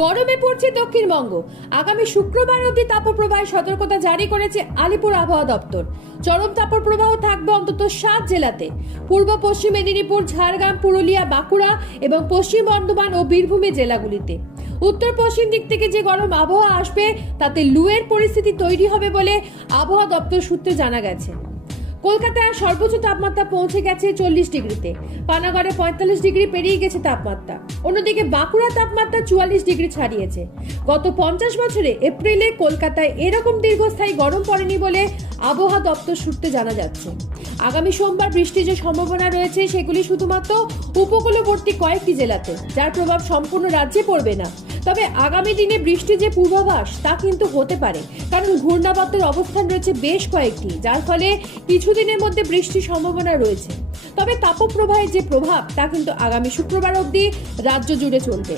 গরমে পড়ছে দক্ষিণবঙ্গ। আগামী শুক্রবার অবধি তাপপ্রবাহের সতর্কতা জারি করেছে আলিপুর আবহাওয়া দপ্তর। চরম তাপপ্রবাহ থাকবে অন্তত 7 জেলাতে। পূর্ব পশ্চিম মেদিনীপুর, ঝাড়গ্রাম, পুরুলিয়া, বাঁকুড়া এবং পশ্চিম বর্ধমান ও বীরভূমের জেলাগুলিতে। উত্তর পশ্চিম দিক থেকে যে গরম আবহাওয়া আসবে তাতে লুয়ের পরিস্থিতি তৈরি হবে বলে আবহাওয়া দপ্তর সূত্রে জানা গেছে। কলকাতায় সর্বোচ্চ তাপমাত্রা পৌঁছে গেছে 40 ডিগ্রিতে। পানাগড়ে 45 ডিগ্রি পেরিয়ে গেছে তাপমাত্রা। অন্যদিকে বাঁকুড়া তাপমাত্রা 44 ডিগ্রি ছাড়িয়েছে। গত 50 বছরে এপ্রিলে কলকাতায় এরকম দীর্ঘস্থায়ী গরম পড়েনি বলে আবহাওয়া দপ্তর সূত্রে জানা যাচ্ছে। আগামী সোমবার বৃষ্টির যে সম্ভাবনা রয়েছে সেগুলি শুধুমাত্র উপকূলবর্তী কয়েকটি জেলাতে, যার প্রভাব সম্পূর্ণ রাজ্যে পড়বে না। তবে আগামী দিনে বৃষ্টির যে পূর্বাভাস তা কিন্তু হতে পারে, কারণ ঘূর্ণাবর্তের অবস্থান রয়েছে বেশ কয়েকটি, যার ফলে কিছুদিনের মধ্যে বৃষ্টির সম্ভাবনা রয়েছে। তবে তাপপ্রবাহের যে প্রভাব তা কিন্তু আগামী শুক্রবার অবধি রাজ্য জুড়ে চলবে।